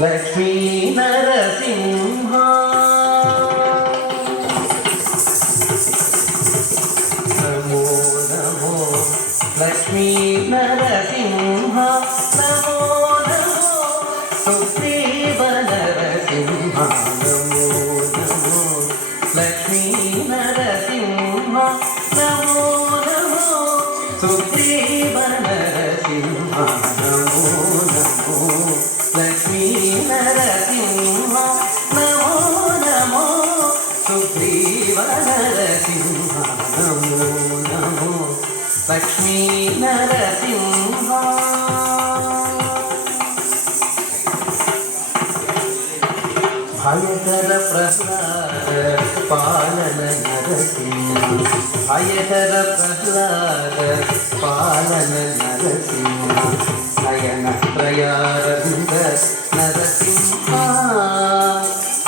లక్ష్మీ నరసింహ నమో నమో లక్ష్మీ నరసింహ నమో నమో సుగ్రీవ నరసింహ నమో నమో లక్ష్మీ నరసింహ నమో నమో సుగ్రీవ నరసింహ నమో నమో లక్ష్మీ నరసింహ నమో నమో సుగ్రీవ నరసింహ నమో నమో లక్ష్మీ నరసింహ భయకర ప్రహ్లాద పాలన నరసింహ భయకర ప్రహ్లాద పాలన నరసింహ నయన త్రయారవింద నరసింహ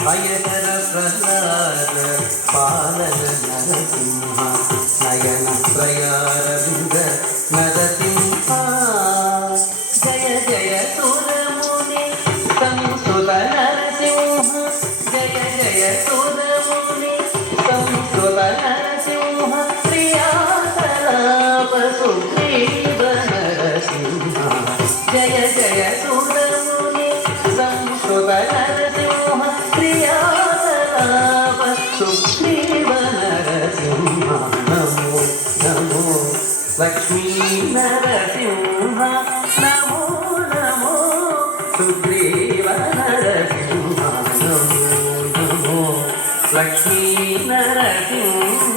భయకర ప్రహ్లాద పాలన నరసింహ నయన త్రయారవింద నరసింహ జయ జయ సురముని సంస్కృత నరసింహ జయ జయ సురముని సంస్కృత నరసింహ ప్రియాసలాప సుగ్రీవ నరసింహ జయ జయ సురముని సంస్కృత నరసింహ ప్రియాసలాప సుగ్రీవ నరసింహ నమో నమో లక్ష్మీ నరసింహ నమో నమో సుగ్రీవ నరసింహ నమో నమో లక్ష్మీ నరసింహ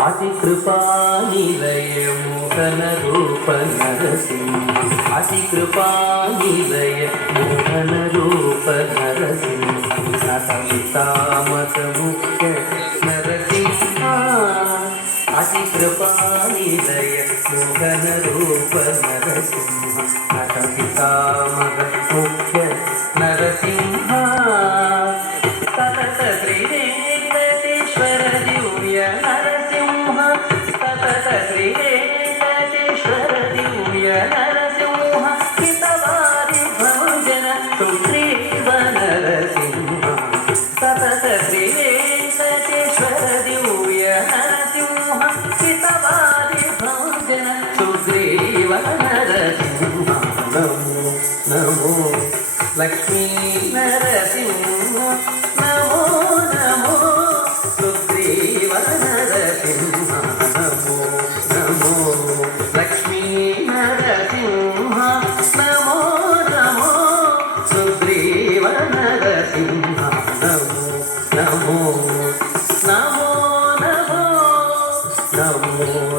అతి కృపానిలయ మోహన రూప నరసింహ అతి కృపానిలయ మోహన రూప నరసింహ నతమితామత ముఖ్య నరసింహ అతి కృపానిలయ మోహన రూప నరసింహ నతమితామత ముఖ్య నరసింహ సతత శ్రీ వెంకటేశ్వర దివ్య నరసింహ సతత శ్రీ వెంకటేశ్వర దివ్య నరసింహ హితవాది భోజన సుగ్రీవ నరసింహ సతత శ్రీ వెంకటేశ్వర దివ్య నరసింహ హితవాది భోజన సుగ్రీవ నరసింహ నమో నమో లక్ష్మీ నరసింహ నమో నమో సుగ్రీవ నరసింహ నమో నమో లక్ష్మీ నరసింహ నమో నమో సుగ్రీవ నరసింహ నమో నమో నమో నమో నమో